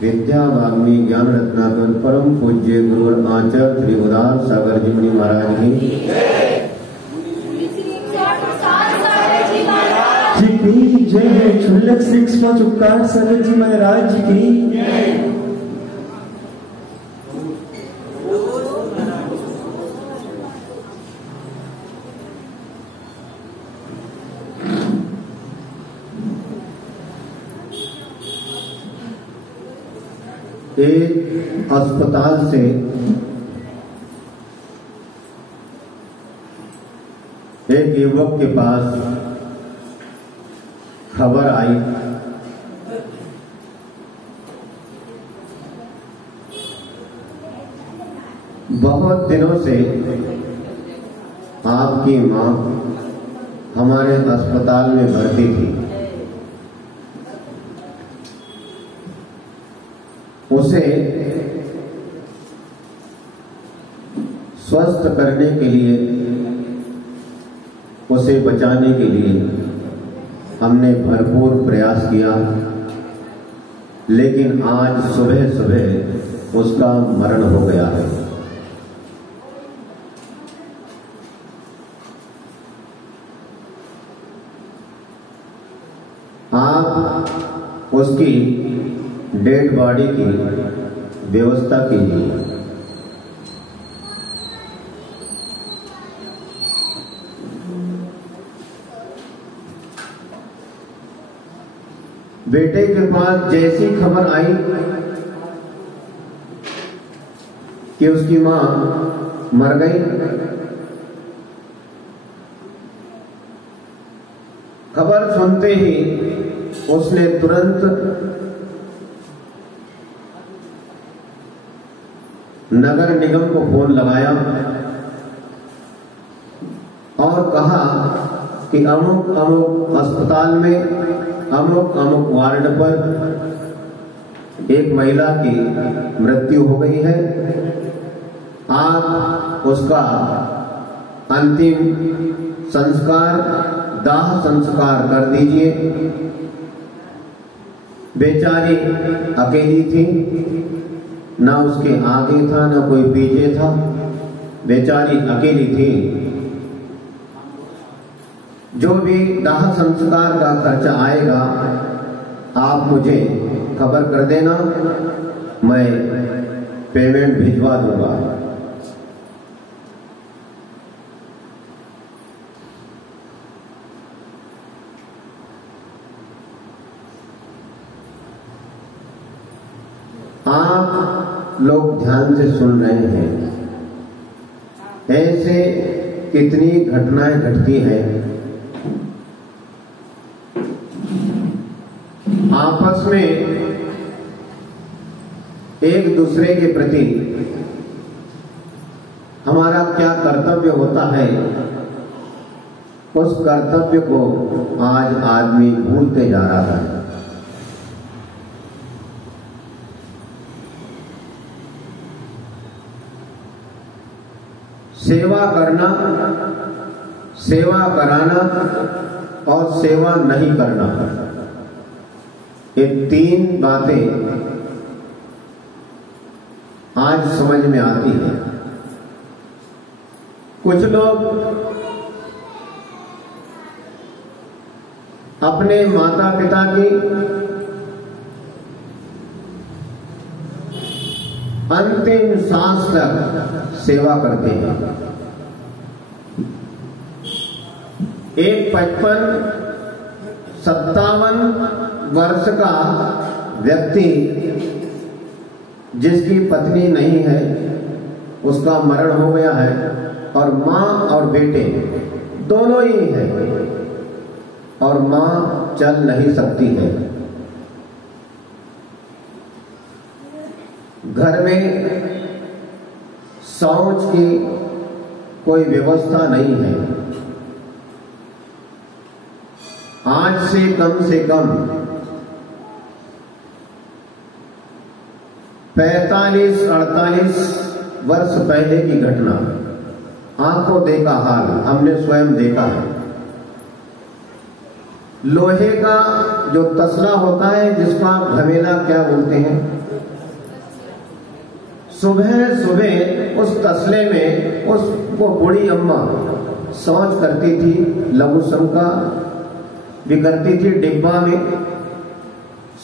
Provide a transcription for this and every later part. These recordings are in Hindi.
विद्या वाग्मी ज्ञान रत्नाकर परम पूज्य गुरु आचार्य श्री उदार सागर जी मुनि महाराज की जय। क्षुल्लक 6 चुपकार सागर जी महाराज जी की। एक अस्पताल से एक युवक के पास खबर आई बहुत दिनों से आपकी मां हमारे अस्पताल में भर्ती थी। उसे स्वस्थ करने के लिए, उसे बचाने के लिए हमने भरपूर प्रयास किया, लेकिन आज सुबह सुबह उसका मरण हो गया है। आप उसकी डेड बॉडी की व्यवस्था कीजिए। बेटे के पास जैसी खबर आई कि उसकी मां मर गई, खबर सुनते ही उसने तुरंत नगर निगम को फोन लगाया और कहा कि अमुक अमुक अस्पताल में अमुक अमुक वार्ड पर एक महिला की मृत्यु हो गई है, आप उसका अंतिम संस्कार, दाह संस्कार कर दीजिए। बेचारी अकेली थी, ना उसके आगे था ना कोई पीछे था, बेचारी अकेली थी। जो भी दाह संस्कार का खर्चा आएगा आप मुझे खबर कर देना, मैं पेमेंट भिजवा दूंगा। आप लोग ध्यान से सुन रहे हैं, ऐसे कितनी घटनाएं घटती हैं। आपस में एक दूसरे के प्रति हमारा क्या कर्तव्य होता है, उस कर्तव्य को आज आदमी भूलते जा रहा है। सेवा करना, सेवा कराना और सेवा नहीं करना, ये तीन बातें आज समझ में आती है। कुछ लोग अपने माता पिता की अंतिम सांस तक सेवा करते हैं। एक 55-57 वर्ष का व्यक्ति जिसकी पत्नी नहीं है, उसका मरण हो गया है और मां और बेटे दोनों ही हैं और मां चल नहीं सकती है। घर में शौच की कोई व्यवस्था नहीं है। आज से कम 45-48 वर्ष पहले की घटना, आंखों देखा हाल, हमने स्वयं देखा है। लोहे का जो तसला होता है, जिसको आप घमेला क्या बोलते हैं, सुबह सुबह उस तसले में वो बूढ़ी अम्मा शौच करती थी, लघुशम का भी करती थी डिब्बा में।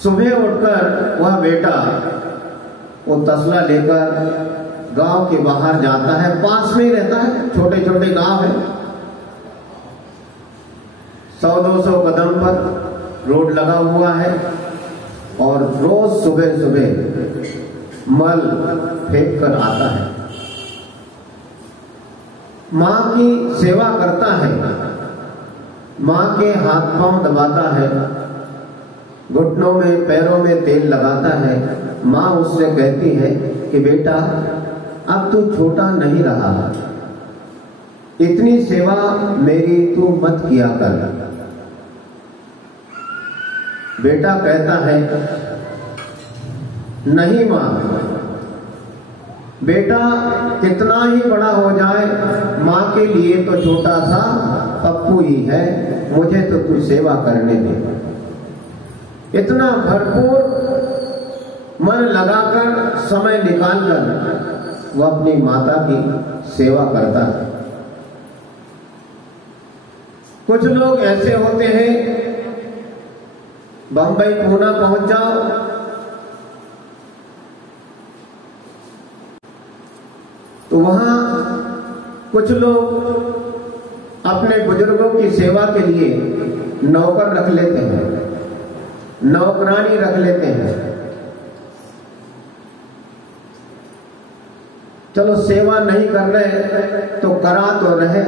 सुबह उठकर वह बेटा वो तसला लेकर गांव के बाहर जाता है, पास में ही रहता है, छोटे छोटे गांव है, 100-200 कदम पर रोड लगा हुआ है, और रोज सुबह सुबह मल फेंक कर आता है। मां की सेवा करता है, मां के हाथ पांव दबाता है, घुटनों में पैरों में तेल लगाता है। मां उससे कहती है कि बेटा अब तू छोटा नहीं रहा, इतनी सेवा मेरी तू मत किया कर। बेटा कहता है नहीं मां, बेटा कितना ही बड़ा हो जाए मां के लिए तो छोटा सा पप्पू ही है, मुझे तो तू सेवा करने दे। इतना भरपूर मन लगाकर समय निकालकर वह अपनी माता की सेवा करता है। कुछ लोग ऐसे होते हैं, बंबई पूना पहुंच जाओ, तो वहां कुछ लोग अपने बुजुर्गों की सेवा के लिए नौकर रख लेते हैं, नौकरानी रख लेते हैं। चलो सेवा नहीं कर रहे तो करा तो रहे,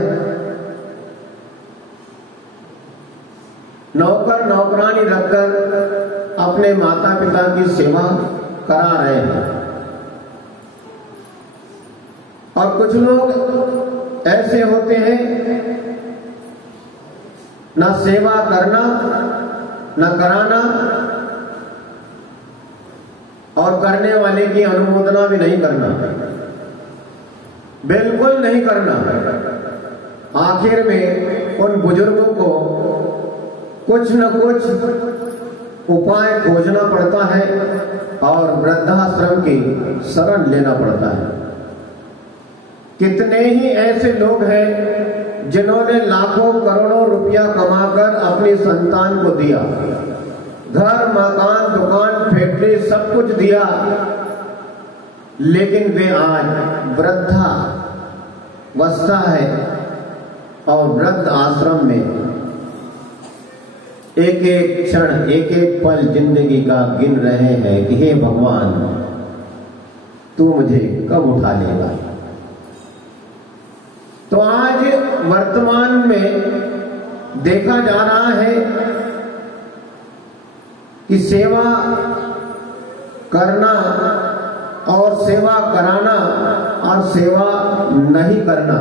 नौकर नौकरानी रखकर अपने माता पिता की सेवा करा रहे हैं। और कुछ लोग ऐसे होते हैं, ना सेवा करना ना कराना, और करने वाले की अनुमोदना भी नहीं करना, बिल्कुल नहीं करना। आखिर में उन बुजुर्गों को कुछ न कुछ उपाय खोजना पड़ता है और वृद्धाश्रम की शरण लेना पड़ता है। कितने ही ऐसे लोग हैं जिन्होंने लाखों करोड़ों रुपया कमाकर अपनी संतान को दिया, घर मकान दुकान फैक्ट्री सब कुछ दिया, लेकिन वे आज वृद्धावस्था है और वृद्ध आश्रम में एक एक क्षण एक एक पल जिंदगी का गिन रहे हैं कि हे भगवान तू मुझे कब उठा लेगा। तो आज वर्तमान में देखा जा रहा है कि सेवा करना और सेवा कराना और सेवा नहीं करना,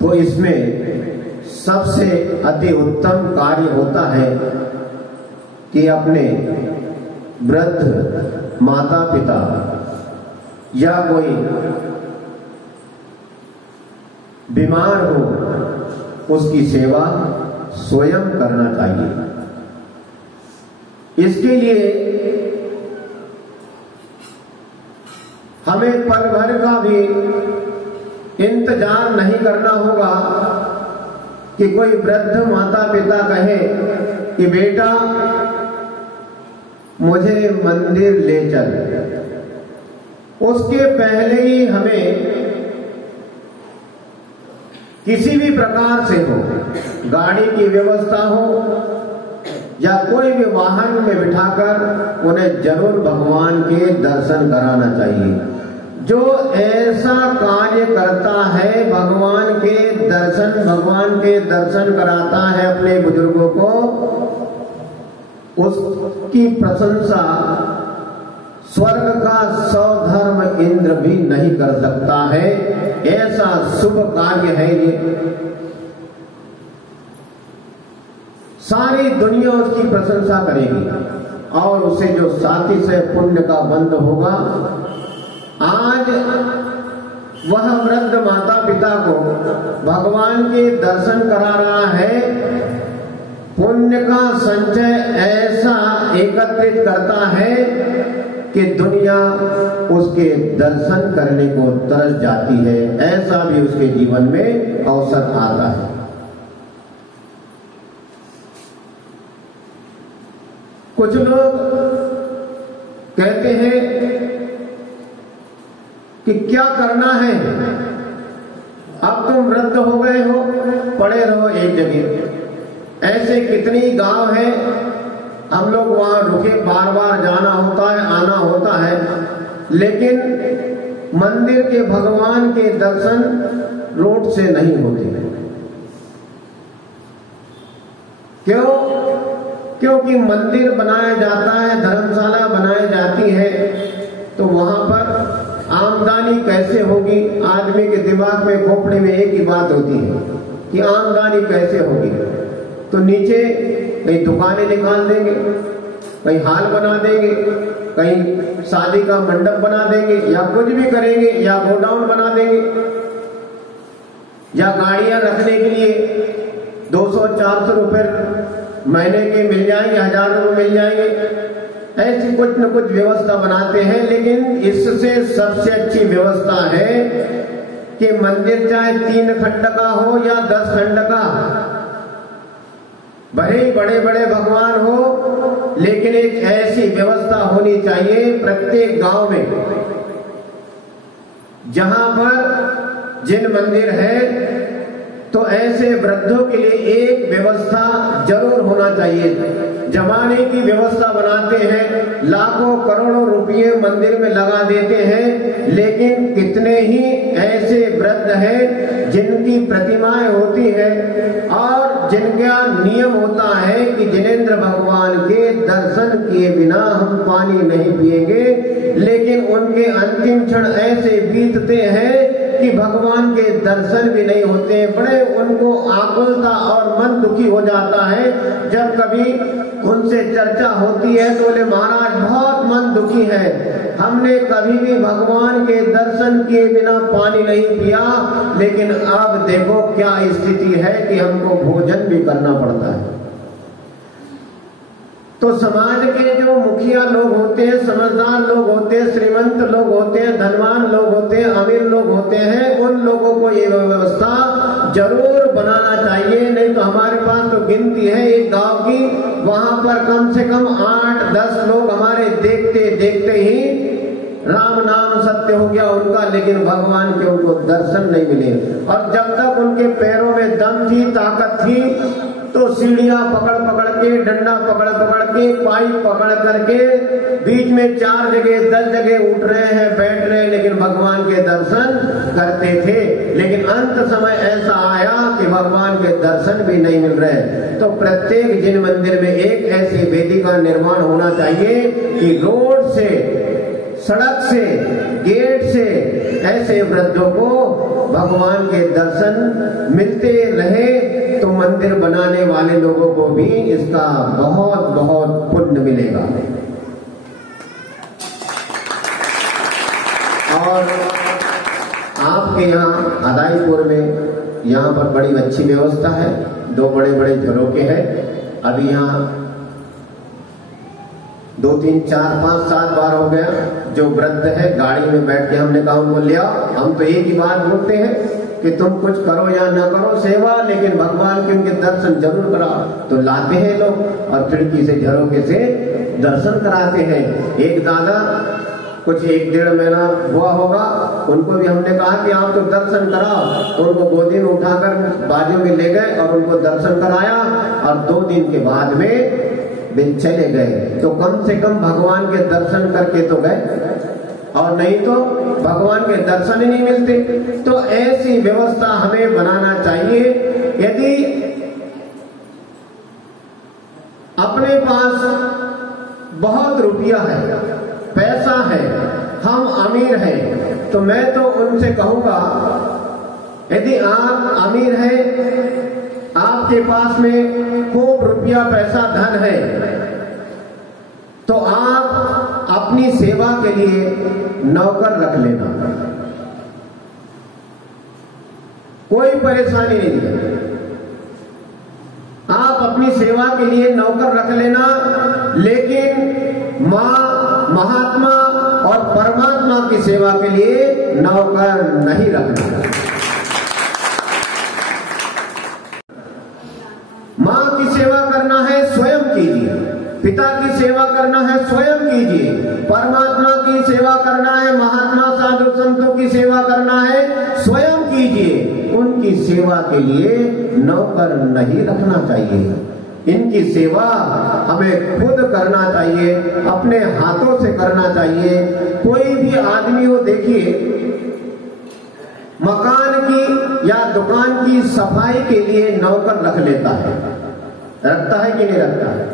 तो इसमें सबसे अति उत्तम कार्य होता है कि अपने वृद्ध माता पिता या कोई बीमार हो उसकी सेवा स्वयं करना चाहिए। इसके लिए हमें पल भर का भी इंतजार नहीं करना होगा कि कोई वृद्ध माता पिता कहे कि बेटा मुझे मंदिर ले चल। उसके पहले ही हमें किसी भी प्रकार से हो, गाड़ी की व्यवस्था हो या कोई भी वाहन में बिठाकर उन्हें जरूर भगवान के दर्शन कराना चाहिए। जो ऐसा कार्य करता है भगवान के दर्शन कराता है अपने बुजुर्गों को, उसकी प्रशंसा स्वर्ग का 100 धर्म इंद्र भी नहीं कर सकता है। ऐसा शुभ कार्य है ये, सारी दुनिया उसकी प्रशंसा करेगी और उसे जो साथी से पुण्य का बंध होगा। आज वह वृद्ध माता पिता को भगवान के दर्शन करा रहा है पुण्य का संचय ऐसा एकत्रित करता है कि दुनिया उसके दर्शन करने को तरस जाती है, ऐसा भी उसके जीवन में अवसर आता है। कुछ लोग कहते हैं कि क्या करना है, अब तुम वृद्ध हो गए हो, पड़े रहो एक जगह। ऐसे कितनी गांव है, हम लोग वहां रुके, बार बार जाना होता है, आना होता है, लेकिन मंदिर के भगवान के दर्शन रोड से नहीं होते। क्यों? क्योंकि मंदिर बनाया जाता है, धर्मशाला बनाई जाती है, तो वहां पर आमदनी कैसे होगी? आदमी के दिमाग में, खोपड़े में एक ही बात होती है कि आमदनी कैसे होगी। तो नीचे कहीं दुकानें निकाल देंगे, कहीं हाल बना देंगे, कहीं शादी का मंडप बना देंगे, या कुछ भी करेंगे, या गोडाउन बना देंगे, या गाड़ियां रखने के लिए 200-400 रुपए महीने के मिल जाएंगे, 1000 रुपए मिल जाएंगे, ऐसी कुछ न कुछ व्यवस्था बनाते हैं। लेकिन इससे सबसे अच्छी व्यवस्था है कि मंदिर चाहे 3 खंड का हो या 10 खंड का, भले बड़े बड़े भगवान हो, लेकिन एक ऐसी व्यवस्था होनी चाहिए प्रत्येक गांव में, जहां पर जिन मंदिर है तो ऐसे वृद्धों के लिए एक व्यवस्था जरूर होना चाहिए। जमाने की व्यवस्था बनाते हैं, लाखों करोड़ों रुपये मंदिर में लगा देते हैं, लेकिन कितने ही ऐसे वृद्ध हैं जिनकी प्रतिमाएं होती है और जिनका नियम होता है कि जिनेंद्र भगवान के दर्शन किए बिना हम पानी नहीं पिएंगे, लेकिन उनके अंतिम क्षण ऐसे बीतते हैं कि भगवान के दर्शन भी नहीं होते। बड़े उनको आकुलता और मन दुखी हो जाता है। जब कभी उनसे चर्चा होती है तो बोले महाराज बहुत मन दुखी है, हमने कभी भी भगवान के दर्शन किए बिना पानी नहीं पिया, लेकिन अब देखो क्या स्थिति है कि हमको भोजन भी करना पड़ता है। तो समाज के जो मुखिया लोग होते हैं, समझदार लोग होते हैं, श्रीमंत लोग होते हैं, धनवान लोग होते हैं, अमीर लोग होते हैं, उन लोगों को ये व्यवस्था जरूर बनाना चाहिए। नहीं तो हमारे पास तो गिनती है एक गांव की, वहां पर कम से कम 8-10 लोग हमारे देखते देखते ही राम नाम सत्य हो गया उनका, लेकिन भगवान के उनको दर्शन नहीं मिले। और जब तक उनके पैरों में दम थी, ताकत थी, तो सीढ़ियां पकड़ पकड़ के, डंडा पकड़ पकड़ के, पाइप पकड़ करके बीच में 4 जगह 10 जगह उठ रहे हैं, बैठ रहे हैं, लेकिन भगवान के दर्शन करते थे। लेकिन अंत समय ऐसा आया कि भगवान के दर्शन भी नहीं मिल रहे। तो प्रत्येक जिन मंदिर में एक ऐसी वेदी का निर्माण होना चाहिए कि रोड से, सड़क से, गेट से ऐसे वृद्धों को भगवान के दर्शन मिलते रहे, तो मंदिर बनाने वाले लोगों को भी इसका बहुत बहुत पुण्य मिलेगा। और आपके यहाँ अदाईपुर में यहाँ पर बड़ी अच्छी व्यवस्था है, 2 बड़े बड़े झरोखे हैं। अभी यहाँ 2, 3, 4, 5, 7 बार हो गया, जो वृद्ध है गाड़ी में बैठ के हमने कहा उनको ले आओ। हम तो एक ही बात बोलते हैं कि तुम कुछ करो या न करो सेवा, लेकिन भगवान के उनके दर्शन जरूर कराओ। तो लाते हैं लोग और खिड़की से, झरोखे से दर्शन कराते हैं। एक दादा कुछ 1-1.5 महीना हुआ होगा, उनको भी हमने कहा कि आप तो दर्शन कराओ, तो उनको गोदी में उठाकर बाजू में ले गए और उनको दर्शन कराया, और 2 दिन के बाद में बिन चले गए। तो कम से कम भगवान के दर्शन करके तो गए, और नहीं तो भगवान के दर्शन ही नहीं मिलते। तो ऐसी व्यवस्था हमें बनाना चाहिए। यदि अपने पास बहुत रुपया है, पैसा है, हम अमीर हैं, तो मैं तो उनसे कहूंगा, यदि आप अमीर हैं, आपके पास में खूब रुपया पैसा धन है, तो आप अपनी सेवा के लिए नौकर रख लेना, कोई परेशानी नहीं है। आप आप अपनी सेवा के लिए नौकर रख लेना, लेकिन माँ, महात्मा और परमात्मा की सेवा के लिए नौकर नहीं रखना। माँ की सेवा करना है स्वयं कीजिए, पिता की सेवा करना है स्वयं कीजिए, परमात्मा की सेवा करना है, महात्मा साधु संतों की सेवा करना है स्वयं कीजिए। उनकी सेवा के लिए नौकर नहीं रखना चाहिए। इनकी सेवा हमें खुद करना चाहिए, अपने हाथों से करना चाहिए। कोई भी आदमी हो, देखिए, मकान की या दुकान की सफाई के लिए नौकर रख लेता है, रखता है कि नहीं रखता है?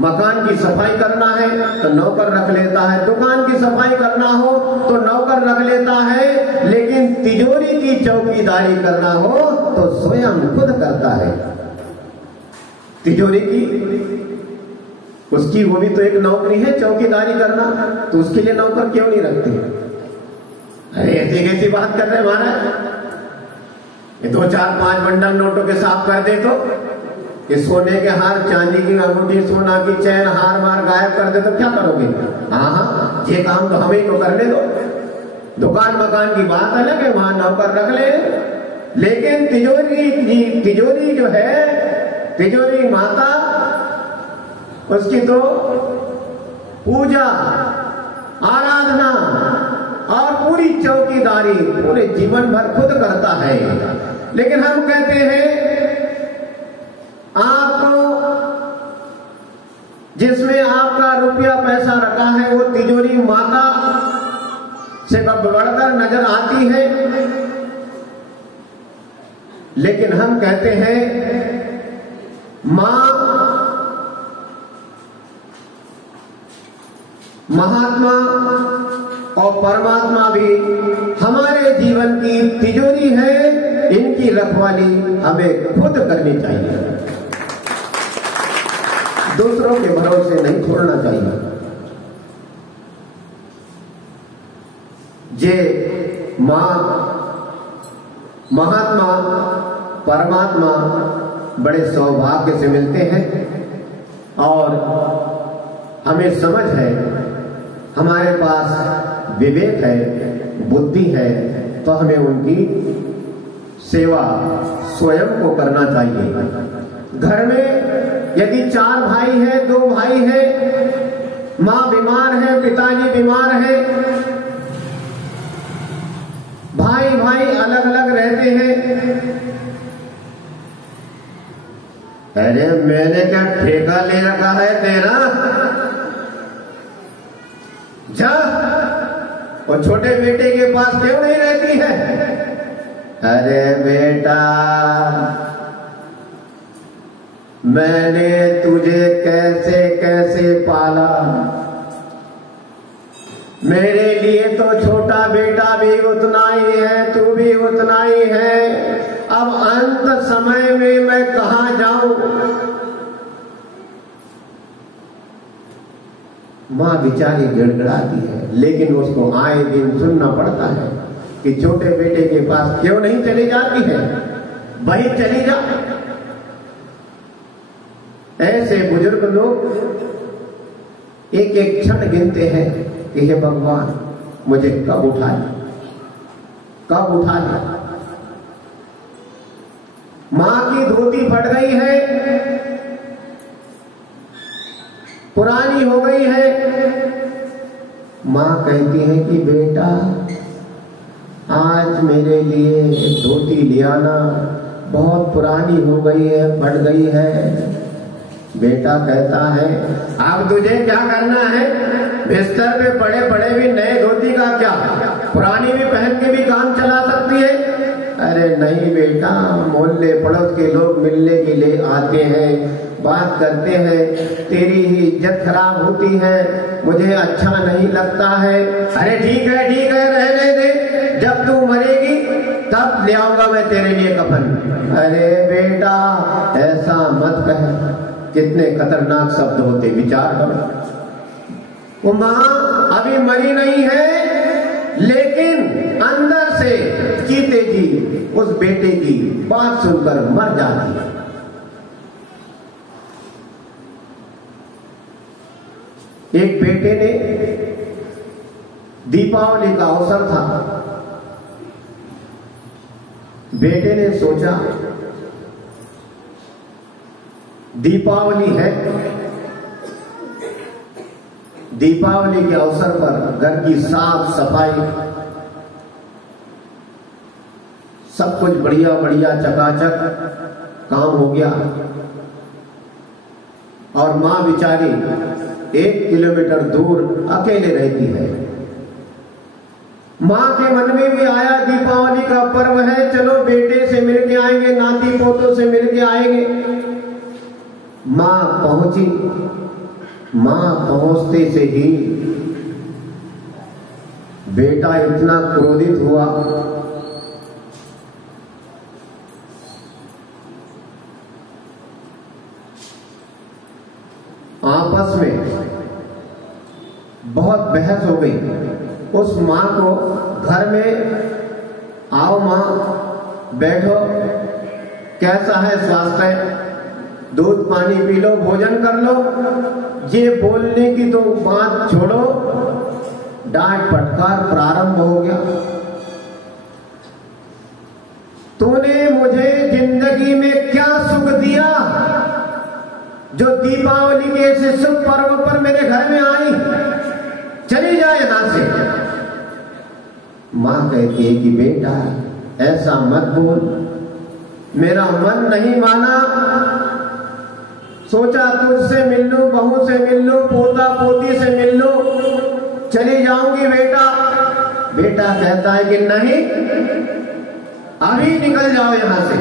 मकान की सफाई करना है तो नौकर रख लेता है, दुकान की सफाई करना हो तो नौकर रख लेता है, लेकिन तिजोरी की चौकीदारी करना हो तो स्वयं खुद करता है। तिजोरी की उसकी वो भी तो एक नौकरी है, चौकीदारी करना, तो उसके लिए नौकर क्यों नहीं रखते? अरे ऐसी कैसी बात कर रहे महाराज, ये 2 4 5 बंडल नोटों के साफ कर दे तो, ये सोने के हार, चांदी की अंगूठी, सोना की चैन, हार मार गायब कर दे तो क्या करोगे? हाँ, ये काम तो हमें को करने दो। दुकान मकान की बात अलग है, वहां नौकर रख ले, लेकिन तिजोरी जो है, तिजोरी माता, उसकी तो पूजा, आराधना और पूरी चौकीदारी पूरे जीवन भर खुद करता है। लेकिन हम कहते हैं आपको जिसमें आपका रुपया पैसा रखा है वो तिजोरी माता से बढ़कर नजर आती है, लेकिन हम कहते हैं मां, महात्मा और परमात्मा भी हमारे जीवन की तिजोरी है। इनकी रखवाली हमें खुद करनी चाहिए, दूसरों के भरोसे नहीं छोड़ना चाहिए। जे मां, महात्मा, परमात्मा बड़े सौभाग्य से मिलते हैं और हमें समझ है, हमारे पास विवेक है, बुद्धि है, तो हमें उनकी सेवा स्वयं को करना चाहिए। घर में यदि 4 भाई है, 2 भाई है, माँ बीमार है, पिताजी बीमार है, भाई भाई अलग अलग रहते हैं, अरे मैंने क्या ठेका ले रखा है तेरा? जा, और छोटे बेटे के पास क्यों नहीं रहती है? अरे बेटा, मैंने तुझे कैसे कैसे पाला, मेरे लिए तो छोटा बेटा भी उतना ही है, तू भी उतना ही है। अब अंत समय में मैं कहां जाऊं? मां बेचारी गिड़गिड़ाती है, लेकिन उसको आए दिन सुनना पड़ता है कि छोटे बेटे के पास क्यों नहीं चली जाती है, वही चली जा। ऐसे बुजुर्ग लोग एक एक क्षण गिनते हैं कि हे भगवान, मुझे कब उठा ले, कब उठा ले। मां की धोती फट गई है, पुरानी हो गई है, मां कहती है कि बेटा आज मेरे लिए धोती ले आना, बहुत पुरानी हो गई है, फट गई है। बेटा कहता है अब तुझे क्या करना है, बिस्तर पे पड़े पड़े भी नए धोती का क्या, पुरानी भी पहन के भी काम चला सकती है। अरे नहीं बेटा, मोहल्ले पड़ोस के लोग मिलने के लिए आते हैं, बात करते हैं, तेरी ही इज्जत खराब होती है, मुझे अच्छा नहीं लगता है। अरे ठीक है रहने दे, जब तू मरेगी तब ले आऊंगा मैं तेरे लिए कफन। अरे बेटा ऐसा मत कह, कितने खतरनाक शब्द होते, विचार करो। वो मां अभी मरी नहीं है, लेकिन अंदर से चीते जी उस बेटे की बात सुनकर मर जाती है। एक बेटे ने, दीपावली का अवसर था, बेटे ने सोचा दीपावली है, दीपावली के अवसर पर घर की साफ सफाई, सब कुछ बढ़िया बढ़िया चकाचक काम हो गया। और मां बेचारी 1 किलोमीटर दूर अकेले रहती है। मां के मन में भी आया दीपावली का पर्व है, चलो बेटे से मिलके आएंगे, नाती पोतों से मिलके आएंगे। मां पहुंची। मां पहुंचते से ही बेटा इतना क्रोधित हुआ, आपस में बहुत बहस हो गई। उस मां को घर में, आओ मां बैठो, कैसा है स्वास्थ्य, दूध पानी पी लो, भोजन कर लो, ये बोलने की तो बात छोड़ो, डांट फटकार प्रारंभ हो गया। तूने मुझे जिंदगी में क्या सुख दिया जो दीपावली के ऐसे शुभ पर्व पर मेरे घर में आई, चली जाए यहां से। मां कहती है कि बेटा ऐसा मत बोल, मेरा मन नहीं माना, सोचा तुझसे मिल लूं, बहू से मिल लूं, पोता पोती से मिल लूं, चली जाऊंगी बेटा। बेटा कहता है कि नहीं, अभी निकल जाओ यहां से।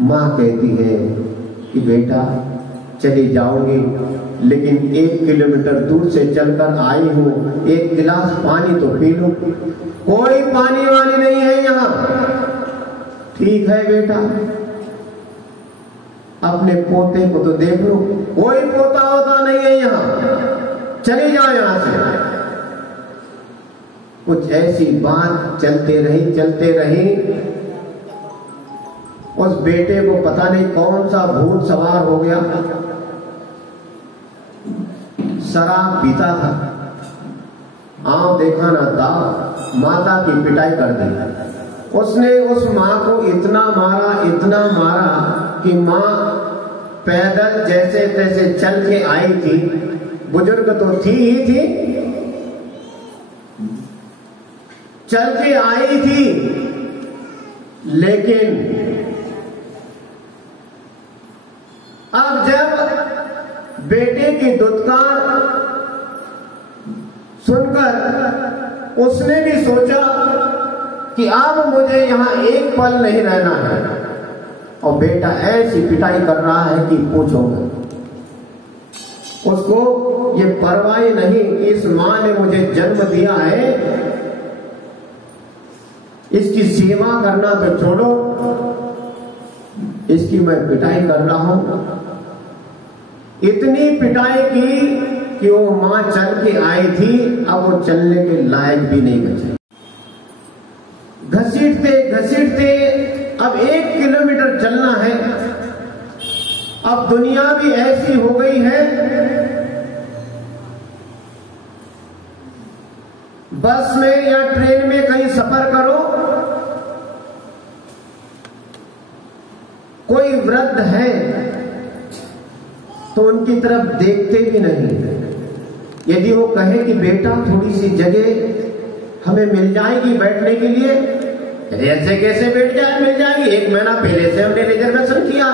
मां कहती है कि बेटा चली जाऊंगी, लेकिन 1 किलोमीटर दूर से चलकर आई हूं, 1 गिलास पानी तो पी लूं। कोई पानी वानी नहीं है यहां। ठीक है बेटा, अपने पोते को तो देख लो, कोई पोता होता नहीं है यहां, चली जाओ यहां से। कुछ ऐसी बात चलते रही। उस बेटे को पता नहीं कौन सा भूत सवार हो गया, शराब पीता था, आंव देखा ना था, माता की पिटाई कर दी। उसने उस मां को इतना मारा कि मां पैदल जैसे तैसे चल के आई थी। बुजुर्ग तो थी ही थी, चल के आई थी, लेकिन अब जब बेटे की दुत्कार सुनकर उसने भी सोचा कि अब मुझे यहां एक पल नहीं रहना है। और बेटा ऐसी पिटाई कर रहा है कि पूछो मत। उसको ये परवाह नहीं कि इस मां ने मुझे जन्म दिया है, इसकी सेवा करना तो छोड़ो, इसकी मैं पिटाई कर रहा हूं। इतनी पिटाई की कि वो मां चल के आई थी, अब वो चलने के लायक भी नहीं बचे। घसीटते अब 1 किलोमीटर चलना है। अब दुनिया भी ऐसी हो गई है, बस में या ट्रेन में कहीं सफर करो, कोई वृद्ध है तो उनकी तरफ देखते भी नहीं। यदि वो कहे कि बेटा थोड़ी सी जगह हमें मिल जाएगी बैठने के लिए, ऐसे कैसे बैठ जाए, मिल जाएगी, 1 महीना पहले से हमने रिजर्वेशन किया,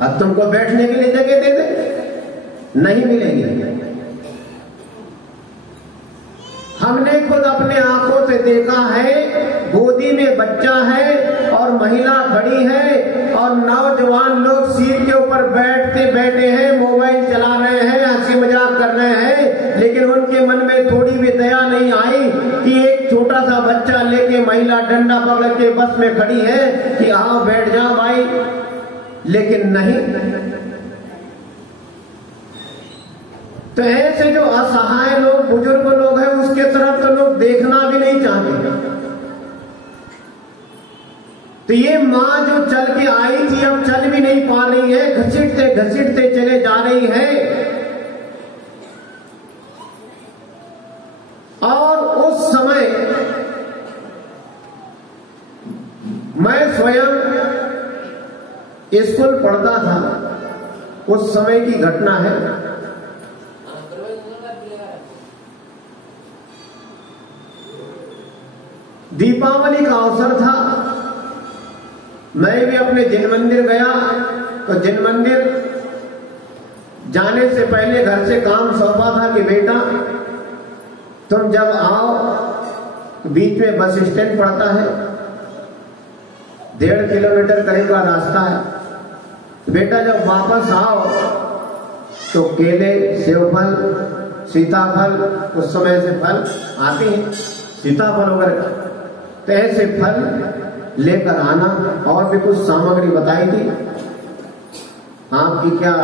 अब तुमको बैठने के लिए जगह दे दे, नहीं मिलेगी। हमने खुद अपने आंखों से देखा है, गोदी में बच्चा है और महिला खड़ी है और नौजवान लोग सीट के ऊपर बैठे हैं, मोबाइल चला रहे हैं, हंसी मजाक कर रहे हैं, लेकिन उनके मन में थोड़ी भी दया नहीं आई कि एक छोटा सा बच्चा लेके महिला डंडा पकड़ के बस में खड़ी है कि आओ बैठ जाओ भाई, लेकिन नहीं। तो ऐसे जो असहाय लोग, बुजुर्ग लोग हैं, उसके तरफ तो लोग देखना भी नहीं चाहते। तो ये मां जो चल के आई थी अब चल भी नहीं पा रही है, घसीटते घसीटते चले जा रही है। और उस समय मैं स्वयं स्कूल पढ़ता था, उस समय की घटना है। दीपावली का अवसर था, मैं भी अपने जिन मंदिर गया, तो जिन मंदिर जाने से पहले घर से काम सौंपा था कि बेटा तुम जब आओ, बीच में बस स्टैंड पड़ता है, 1.5 किलोमीटर करीब का रास्ता है, बेटा जब वापस आओ तो केले, सेवफल, सीताफल, उस समय से फल आते हैं, सीताफल वगैरह, तो ऐसे फल लेकर आना। और भी कुछ सामग्री बताई थी, आपकी क्या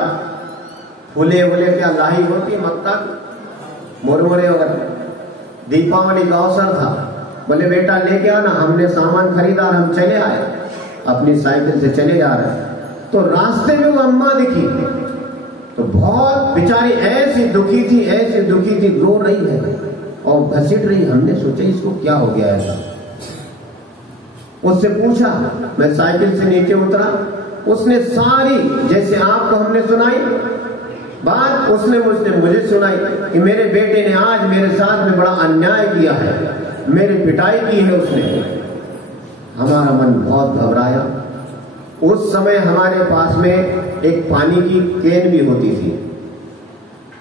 फूले वूले क्या लाई होती, मक्का, मुरमुरे वगैरह। दीपावली का अवसर था, बोले बेटा लेके आना। हमने सामान खरीदा, हम चले आए, अपनी साइकिल से चले जा रहे। तो रास्ते में वो अम्मा दिखी, तो बहुत बेचारी ऐसी दुखी थी, ऐसी दुखी थी, रो रही है और घसीट रही। हमने सोचा इसको क्या हो गया है, उससे पूछा। मैं साइकिल से नीचे उतरा, उसने सारी जैसे आपको हमने सुनाई बात, उसने मुझे सुनाई कि मेरे बेटे ने आज मेरे साथ में बड़ा अन्याय किया है, मेरी पिटाई की है उसने। हमारा मन बहुत घबराया। उस समय हमारे पास में एक पानी की कैन भी होती थी,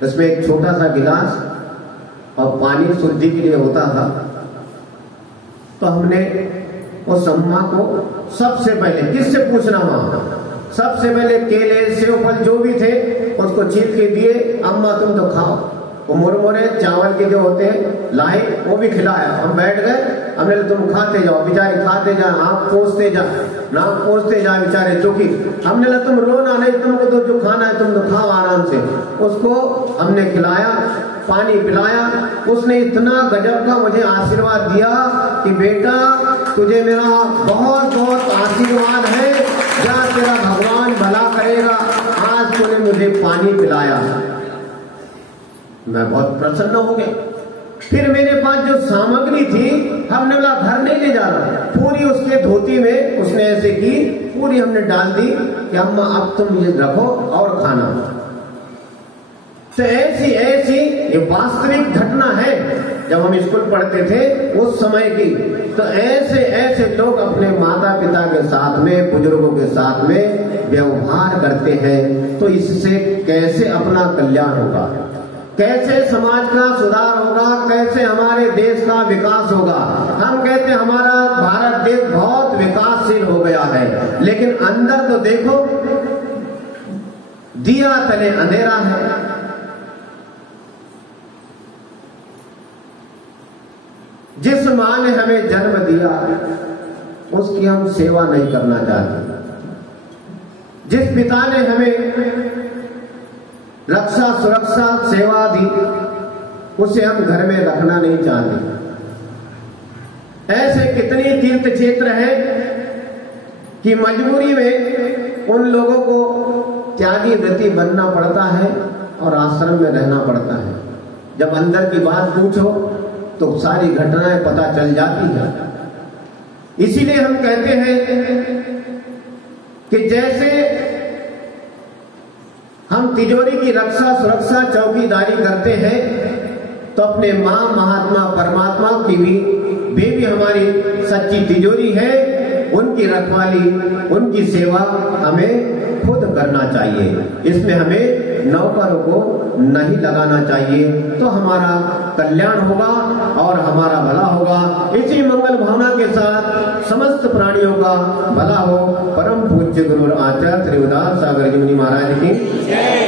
उसमें एक छोटा सा गिलास और पानी शुद्धि के लिए होता था। तो हमने उस अम्मा को सबसे पहले, किससे पूछना वहां, सबसे पहले केले, सेवफल जो भी थे उसको छील के दिए। अम्मा तुम तो खाओ। वो मुरमुरे चावल के जो होते हैं लाए, वो भी खिलाया। हम बैठ गए, हमने तुम खाते जाओ, बेचारे खाते जाओ, आँख पोंछते जा, नाक पोंछते जा बेचारे चौकी। हमने लगा तुम रोना नहीं, तुमको तो जो खाना है तुम तो खाओ आराम से। उसको हमने खिलाया, पानी पिलाया। उसने इतना गजब का मुझे आशीर्वाद दिया कि बेटा तुझे मेरा बहुत बहुत आशीर्वाद है, क्या तेरा भगवान भला करेगा, आज तूने मुझे पानी पिलाया। मैं बहुत प्रसन्न हो गया। फिर मेरे पास जो सामग्री थी, हमने बोला घर नहीं ले जा रहा, पूरी उसके धोती में उसने ऐसे की, पूरी हमने डाल दी कि अम्मा अब तुम ये रखो और खाना। तो ऐसी ऐसी ये वास्तविक घटना है, जब हम स्कूल पढ़ते थे उस समय की। तो ऐसे ऐसे लोग अपने माता पिता के साथ में, बुजुर्गों के साथ में व्यवहार करते हैं। तो इससे कैसे अपना कल्याण होगा, कैसे समाज का सुधार होगा, कैसे हमारे देश का विकास होगा। हम कहते हैं हमारा भारत देश बहुत विकासशील हो गया है, लेकिन अंदर तो देखो दिया तले अंधेरा है। जिस मां ने हमें जन्म दिया उसकी हम सेवा नहीं करना चाहते। जिस पिता ने हमें रक्षा सुरक्षा सेवा दी उसे हम घर में रखना नहीं चाहते। ऐसे कितने तीर्थ क्षेत्र हैं कि मजबूरी में उन लोगों को त्यागी व्रती बनना पड़ता है और आश्रम में रहना पड़ता है। जब अंदर की बात पूछो तो सारी घटनाएं पता चल जाती है। इसीलिए हम कहते हैं कि जैसे हम तिजोरी की रक्षा सुरक्षा चौकीदारी करते हैं, तो अपने मां महात्मा परमात्मा की भी वे भी हमारी सच्ची तिजोरी है। उनकी रखवाली, उनकी सेवा हमें खुद करना चाहिए। इसमें हमें नौकरों को नहीं लगाना चाहिए, तो हमारा कल्याण होगा और हमारा भला होगा। इसी मंगल भावना के साथ समस्त प्राणियों का भला हो। परम पूज्य गुरु आचार्य त्रिविदास सागर जी मुनि महाराज की जय।